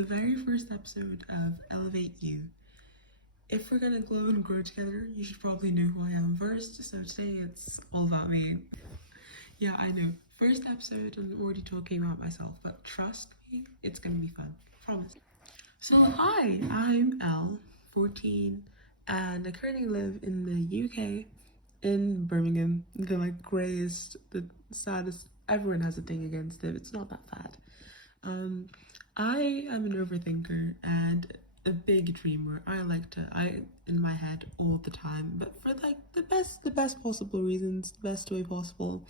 the very first episode of ElleVate U. If we're gonna glow and grow together, you should probably know who I am first, so today it's all about me. Yeah, I know, first episode and I'm already talking about myself, but trust me, it's gonna be fun, promise. So hi, I'm Elle, 14, and I currently live in the UK, in Birmingham, the greyest, the saddest, everyone has a thing against it, it's not that bad. I am an overthinker and a big dreamer. I in my head all the time, but for the best possible reasons, the best way possible.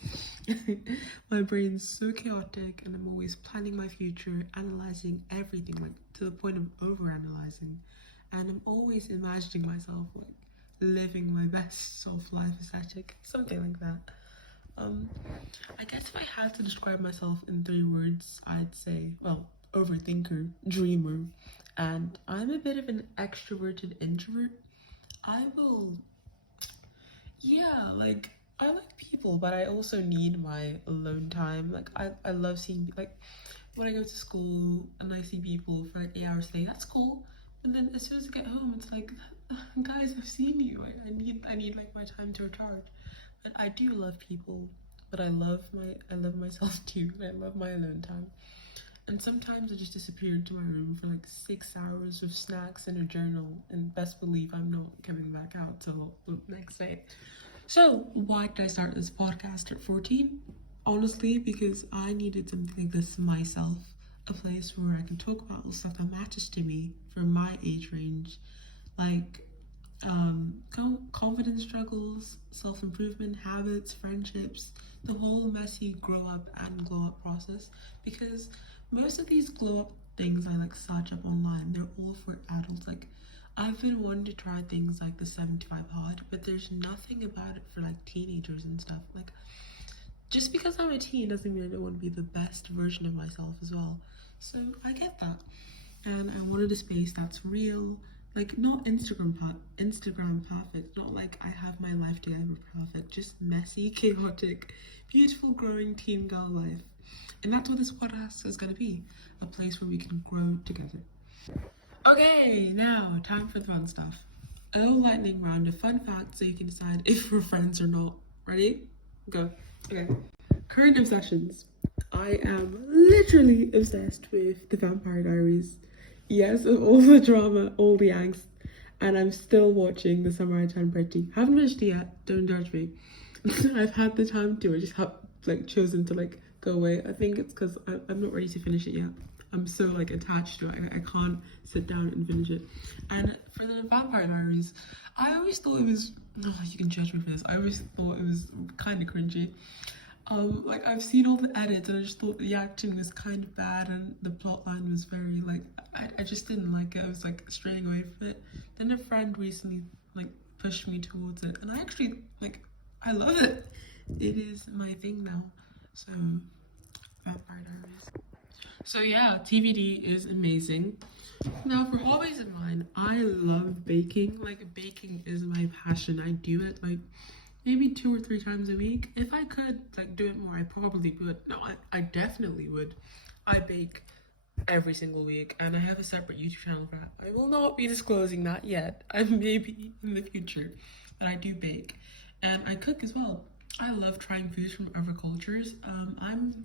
My brain's so chaotic and I'm always planning my future, analyzing everything, to the point of over-analyzing. And I'm always imagining myself living my best self-life aesthetic, something like that. I guess if I had to describe myself in 3 words, I'd say, overthinker, dreamer, and I'm a bit of an extroverted introvert. I will, yeah, I like people, but I also need my alone time. I love seeing, when I go to school and I see people for 8 hours a day, that's cool. And then as soon as I get home, it's like, guys, I've seen you. I need my time to recharge. And I do love people, but I love myself too. I love my alone time. And sometimes I just disappear into my room for 6 hours with snacks and a journal, and best believe I'm not coming back out till the next day. So why did I start this podcast at 14? Honestly, because I needed something like this myself. A place where I can talk about the stuff that matters to me for my age range. Confidence struggles, self-improvement, habits, friendships, the whole messy grow up and glow up process, because most of these glow up things I search up online, they're all for adults. I've been wanting to try things like the 75 hard, but there's nothing about it for teenagers and stuff. Just because I'm a teen doesn't mean I don't want to be the best version of myself as well. So I get that, and I wanted a space that's real, not Instagram perfect, not I have my life together perfect, just messy, chaotic, beautiful, growing teen girl life. And that's what this podcast is going to be, a place where we can grow together. Okay, now time for the fun stuff. A little lightning round of fun facts so you can decide if we're friends or not. Ready? Go. Okay. Current obsessions. I am literally obsessed with the Vampire Diaries. Yes, of all the drama, all the angst, and I'm still watching The Summer I Turned Pretty. Haven't finished it yet, don't judge me. I've had the time to, I just have chosen to go away. I think it's because I'm not ready to finish it yet. I'm so attached to it, I can't sit down and finish it. And for the Vampire Diaries, I always thought it was, you can judge me for this, I always thought it was kind of cringy. I've seen all the edits and I just thought the acting was kind of bad and the plot line was very I just didn't like it. I was straying away from it. Then a friend recently pushed me towards it and I actually I love it. It is my thing now. So Vampire Diaries. So yeah, TVD is amazing. Now for hobbies of mine, I love baking. Baking is my passion. I do it maybe 2 or 3 times a week. If I could do it more, I probably would. No, I definitely would. I bake every single week and I have a separate YouTube channel for that. I will not be disclosing that yet. I maybe in the future, but I do bake and I cook as well. I love trying foods from other cultures. I'm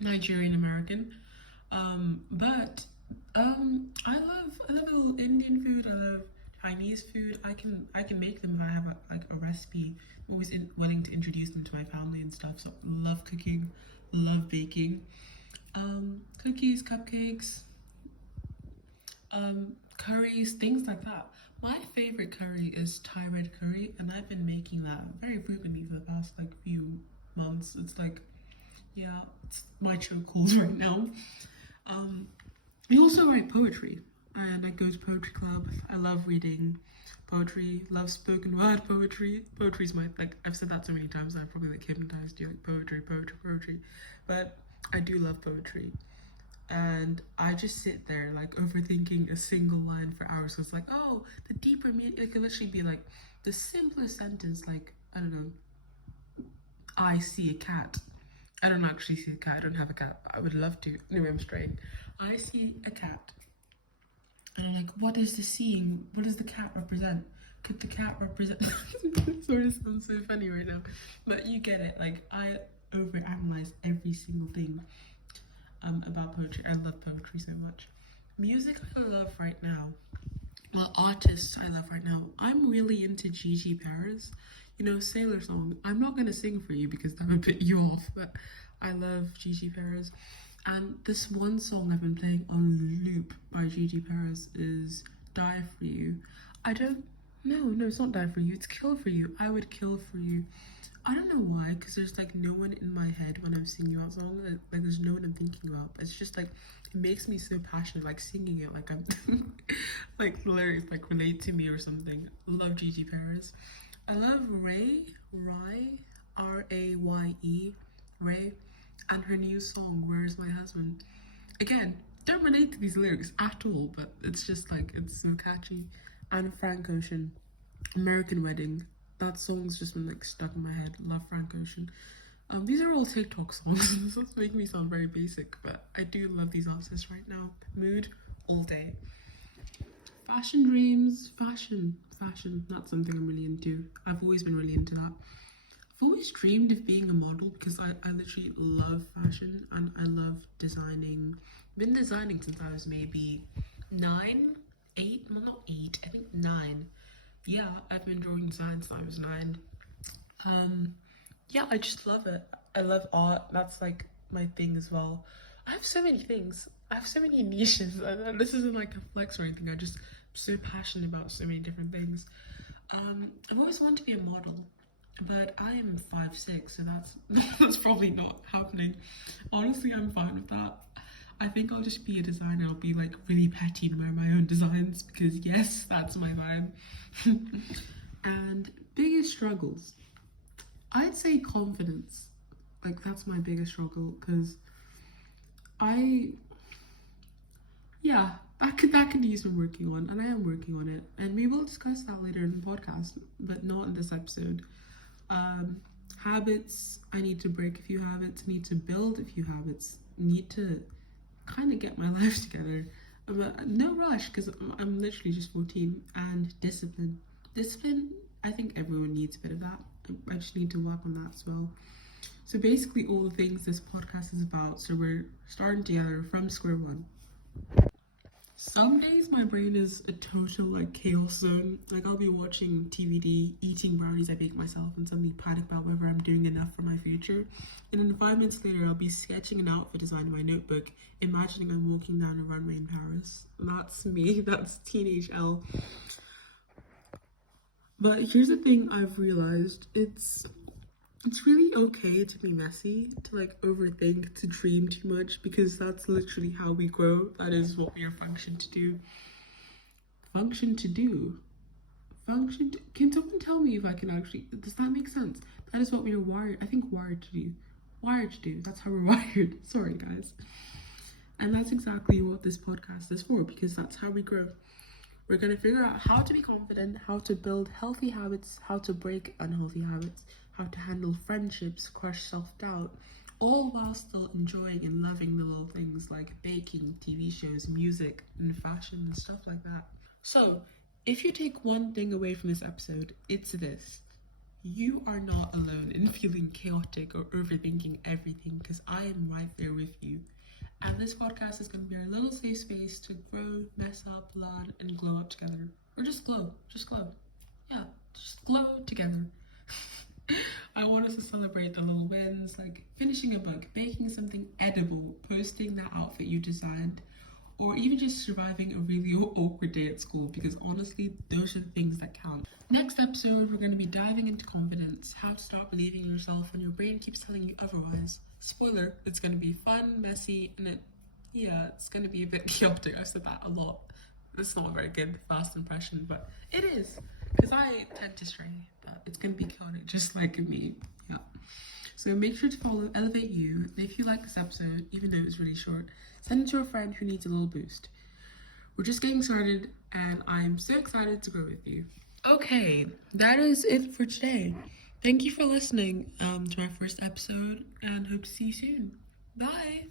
Nigerian American, but I love a little Indian food. I love Chinese food. I can make them if I have a recipe. I'm always willing to introduce them to my family and stuff. So love cooking, love baking. Cookies, cupcakes, curries, things like that. My favorite curry is Thai red curry, and I've been making that very frequently for the past few months. It's yeah, it's my chokehold right now. I also write poetry, and I go to poetry club. I love reading poetry, love spoken word poetry. Poetry's my, I've said that so many times, I've probably hypnotized you, poetry. But I do love poetry. And I just sit there overthinking a single line for hours. So it's the deeper meaning, it can literally be the simplest sentence, I don't know, I see a cat. I don't actually see a cat, I don't have a cat, but I would love to. Anyway, I'm straying. I see a cat. And I'm like, what is the seeing? What does the cat represent? Could the cat represent? Sorry, this sounds so funny right now, but you get it. Like, I overanalyze every single thing about poetry. I love poetry so much. Music I love right now. Well, artists I love right now. I'm really into Gigi Paris. You know, Sailor Song. I'm not gonna sing for you because that would put you off, but I love Gigi Paris. And this one song I've been playing on loop by Gigi Paris is Die For You. I don't, no, it's not Die For You, it's Kill For You. I would kill for you. I don't know why, because there's like no one in my head when I'm singing that song. Like there's no one I'm thinking about. It's just like, it makes me so passionate, like singing it like I'm, like the lyrics like relate to me or something. Love Gigi Paris. I love Ray, R-A-Y-E, Ray, and her new song, Where's My Husband? Again, don't relate to these lyrics at all, but it's just like, it's so catchy. And Frank Ocean, American Wedding. That song's just been like stuck in my head. Love Frank Ocean. These are all TikTok songs. That's making me sound very basic, but I do love these artists right now. Mood all day. Fashion dreams, fashion. That's something I'm really into. I've always been really into that. I've always dreamed of being a model because I literally love fashion and I love designing. Been designing since I was maybe 9, 8, well not 8, I think 9. Yeah, I've been drawing designs since I was 9. Yeah, I just love it. I love art. That's like my thing as well. I have so many things. I have so many niches, and this isn't like a flex or anything. I just am so passionate about so many different things. I've always wanted to be a model, but I am 5'6", so that's probably not happening. Honestly, I'm fine with that. I think I'll just be a designer. I'll be like really petty and wear my own designs because yes, that's my vibe. And biggest struggles, I'd say confidence. Like that's my biggest struggle because that could use some working on, and I am working on it, and we will discuss that later in the podcast, but not in this episode. Habits, I need to break a few habits, need to build a few habits, need to kind of get my life together. No rush because I'm literally just 14. And discipline, I think everyone needs a bit of that. I just need to work on that as well. So basically all the things this podcast is about, so we're starting together from square one. Some days my brain is a total like chaos zone. Like I'll be watching TVD, eating brownies I bake myself, and suddenly panic about whether I'm doing enough for my future. And then 5 minutes later I'll be sketching an outfit design in my notebook, imagining I'm walking down a runway in Paris. That's me, that's teenage Elle. But here's the thing I've realized, it's really okay to be messy, to like overthink, to dream too much, because that's literally how we grow. That is what we are functioned to do. Can someone tell me if I can actually, does that make sense? That is what we are wired to do. That's how we're wired. Sorry guys. And that's exactly what this podcast is for, because that's how we grow. We're going to figure out how to be confident, how to build healthy habits, how to break unhealthy habits, how to handle friendships, crush self-doubt, all while still enjoying and loving the little things like baking, TV shows, music, and fashion and stuff like that. So, if you take one thing away from this episode, it's this. You are not alone in feeling chaotic or overthinking everything, because I am right there with you. And this podcast is going to be our little safe space to grow, mess up, learn, and glow up together. Or just glow. Yeah, just glow together. I want us to celebrate the little wins, like finishing a book, baking something edible, posting that outfit you designed, or even just surviving a really awkward day at school, because honestly, those are the things that count. Next episode, we're going to be diving into confidence, how to stop believing in yourself when your brain keeps telling you otherwise. Spoiler, it's going to be fun, messy, and it's going to be a bit chaotic. I've said that a lot. It's not a very good first impression, but it is, because I tend to stray, but it's going to be chaotic, just like me. Yeah. So make sure to follow ElleVate U, and if you like this episode, even though it's really short, send it to a friend who needs a little boost. We're just getting started, and I'm so excited to grow with you. Okay, that is it for today. Thank you for listening to my first episode, and hope to see you soon. Bye!